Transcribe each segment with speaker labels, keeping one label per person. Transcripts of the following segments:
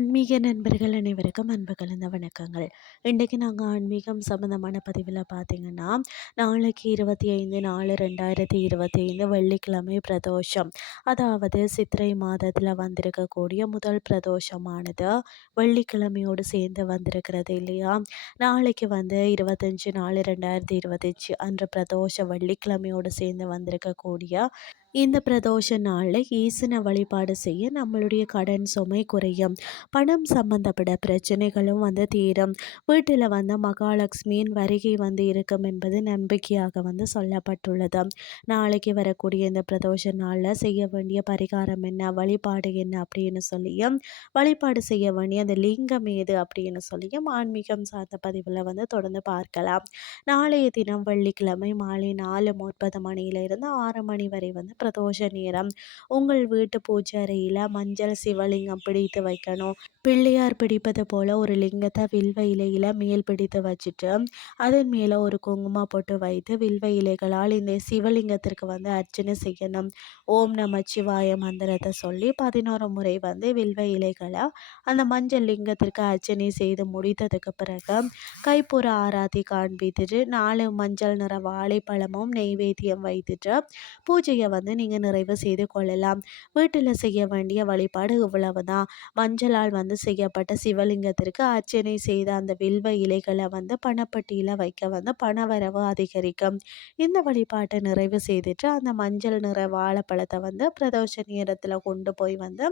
Speaker 1: ஆன்மீக நண்பர்கள் அனைவருக்கும் அன்பு கலந்த வணக்கங்கள். இன்றைக்கு நாங்கள் ஆன்மீகம் சம்மந்தமான பதிவில் பார்த்தீங்கன்னா நாளைக்கு இருபத்தி ஐந்து நாலு ரெண்டாயிரத்தி இருபத்தி ஐந்து வெள்ளிக்கிழமை பிரதோஷம். அதாவது சித்திரை மாதத்தில் வந்திருக்கக்கூடிய முதல் பிரதோஷமானது வெள்ளிக்கிழமையோடு சேர்ந்து வந்திருக்கிறது இல்லையா? நாளைக்கு வந்து இருபத்தஞ்சி நாலு ரெண்டாயிரத்தி இருபத்தஞ்சி அன்று பிரதோஷ வெள்ளிக்கிழமையோடு சேர்ந்து வந்திருக்கக்கூடிய இந்த பிரதோஷ நாளில் ஈசனை வழிபாடு செய்ய நம்மளுடைய கடன் சுமை குறையும். பணம் சம்பந்தப்பட்ட பிரச்சனைகளும் வந்து தீரும். வீட்டில் வந்து மகாலட்சுமியின் வருகை வந்து இருக்கும் என்பது நம்பிக்கையாக வந்து சொல்லப்பட்டுள்ளது. நாளைக்கு வரக்கூடிய இந்த பிரதோஷ நாளில் செய்ய வேண்டிய பரிகாரம் என்ன? வழிபாடு என்ன அப்படின்னு சொல்லியும் வழிபாடு செய்ய வேண்டிய அந்த லிங்கம் ஏது அப்படின்னு சொல்லியும் ஆன்மீகம் சார்ந்த பதிவில் வந்து தொடர்ந்து பார்க்கலாம். நாளைய தினம் வெள்ளிக்கிழமை மாலை நாலு முப்பது மணியிலிருந்து ஆறு மணி வரை வந்து பிரதோஷ நேரம். உங்கள் வீட்டு பூஜாரியில் மஞ்சள் சிவலிங்கம் பிடித்து வைக்கணும். பிள்ளையார் பிடிப்பது போல் ஒரு லிங்கத்தை வில்வ இலையில் மேல் பிடித்து வச்சுட்டு அதன் மேலே ஒரு குங்குமம் போட்டு வைத்து வில்வ இலைகளால் இந்த சிவலிங்கத்திற்கு வந்து அர்ச்சனை செய்யணும். ஓம் நம சிவாய மந்திரத்தை சொல்லி பதினோரு முறை வந்து வில்வ இலைகளை அந்த மஞ்சள் லிங்கத்திற்கு அர்ச்சனை செய்து முடித்ததுக்கு பிறகு கைப்புற ஆராத்தி காண்பித்துட்டு நாலு மஞ்சள் நிற வாழைப்பழமும் நெய்வேத்தியம் வைத்துட்டு பூஜையை வந்து நீங்கள் நிறைவு செய்து கொள்ளலாம். வீட்டில் செய்ய வேண்டிய வழிபாடு இவ்வளவுதான். மஞ்சளால் வந்து செய்யப்பட்ட சிவலிங்கத்திற்கு அர்ச்சனை செய்த அந்த வில்வ இலைகளை வந்து பணப்பட்டியில் வைக்க வந்து பணவரவு அதிகரிக்கும். இந்த வழிபாட்டை நிறைவு செய்துட்டு அந்த மஞ்சள் நிற வாழைப்பழத்தை வந்து பிரதோஷ நேரத்தில் கொண்டு போய் வந்து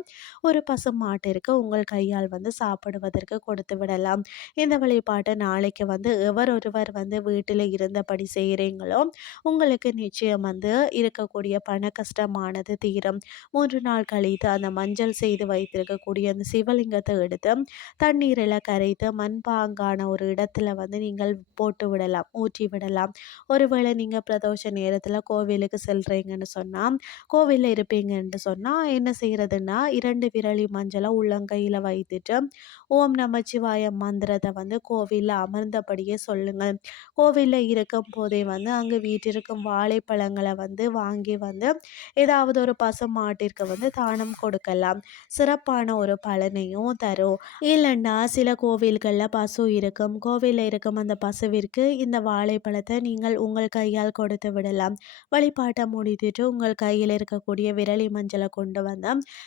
Speaker 1: ஒரு பசு மாட்டிற்கு உங்கள் கையால் வந்து சாப்பிடுவதற்கு கொடுத்து விடலாம். இந்த வழிபாட்டை நாளைக்கு வந்து எவர் ஒருவர் வந்து வீட்டில் இருந்தபடி செய்கிறீங்களோ உங்களுக்கு நிச்சயம் வந்து இருக்கக்கூடிய பண கஷ்டமானது தீரும். மூன்று நாள் கழித்து அந்த மஞ்சள் செய்து வைத்திருக்கக்கூடிய அந்த சிவலிங்கத்தை எடுத்து தண்ணீரில் கரைத்து மண்பாங்கான ஒரு இடத்துல வந்து நீங்கள் போட்டு விடலாம் ஊற்றி விடலாம். ஒருவேளை நீங்கள் பிரதோஷ நேரத்தில் கோவிலுக்கு செல்கிறீங்கன்னு சொன்னால் கோவிலில் இருப்பீங்கன்னு சொன்னால் என்ன செய்கிறதுன்னா இரண்டு விரலி மஞ்சளை உள்ளங்கையில் வைத்துட்டு ஓம் நமச்சிவாய மந்திரத்தை வந்து கோவிலில் அமர்ந்தபடியே சொல்லுங்கள். கோவிலில் இருக்கும் போதே வந்து அங்கே வீட்டிற்கும் வாழைப்பழங்களை வந்து வாங்கி வந்து ஏதாவது ஒரு பசு மாட்டிற்கு வந்து தானம் கொடுக்கலாம். சிறப்பான ஒரு பலனையும் தரும். இல்லைன்னா சில கோவில்களில் பசு இருக்கும். கோவிலில் இருக்கும் அந்த பசுவிற்கு இந்த வாழைப்பழத்தை நீங்கள் உங்கள் கையால் கொடுத்து விடலாம். வழிபாட்டை முடித்துட்டு உங்கள் கையில் இருக்கக்கூடிய விரலி மஞ்சளை கொண்டு வந்து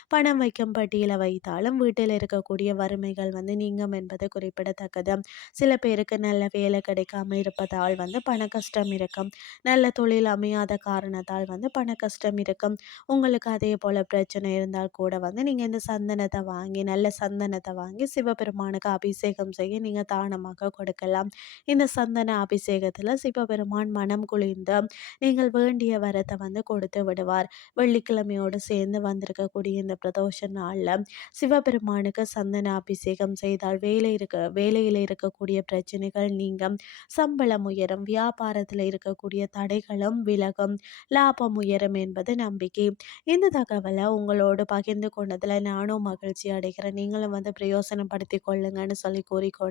Speaker 1: பணம் வைக்கும் பட்டியலை வைத்தாலும் வீட்டில் இருக்கக்கூடிய வறுமைகள் வந்து நீங்கும் என்பது குறிப்பிடத்தக்கது. சில பேருக்கு நல்ல வேலை கிடைக்காம இருப்பதால் வந்து பண கஷ்டம் இருக்கும். நல்ல தொழில் அமையாத காரணத்தால் வந்து பண கஷ்டம் இருக்கும். உங்களுக்கு அதே போல் பிரச்சனை இருந்தால் கூட வந்து நீங்கள் இந்த சந்தனத்தை வாங்கி நல்ல சந்தனத்தை வாங்கி சிவபெருமானுக்கு அபிஷேகம் செய்ய நீங்கள் தானமாக கொடுக்கலாம். இந்த சந்தன அபிஷேகத்தில் சிவபெருமான் மனம் குளிர்ந்து நீங்கள் வேண்டிய வரத்தை வந்து கொடுத்து விடுவார். வெள்ளிக்கிழமையோடு சேர்ந்து வந்திருக்கக்கூடிய இந்த பிரதோஷ நாளில் சிவபெருமானுக்கு சந்தன அபிஷேகம் செய்தால் வேலை இருக்க வேலையில் இருக்கக்கூடிய பிரச்சனைகள் நீங்கும். சம்பளம் உயரும் வியாபாரத்தில் இருக்கக்கூடிய தடைகளும் விலகும். லாபம் உயரும் என்று என்பது நம்பிக்கை. இந்த தகவலை உங்களோடு பகிர்ந்து கொண்டதில் நானும் மகிழ்ச்சி அடைகிறேன். நீங்களும் வந்து பிரயோசனப்படுத்தி கொள்ளுங்கன்னு சொல்லி கூறிக்கொண்டு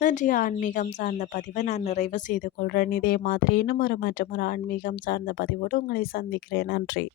Speaker 1: இன்றைய ஆன்மீகம் சார்ந்த பதிவை நான் நிறைவு செய்து கொள்கிறேன் இதே மாதிரி இன்னும் ஒரு மற்றும் ஒரு ஆன்மீகம் சார்ந்த பதிவோடு உங்களை சந்திக்கிறேன். நன்றி.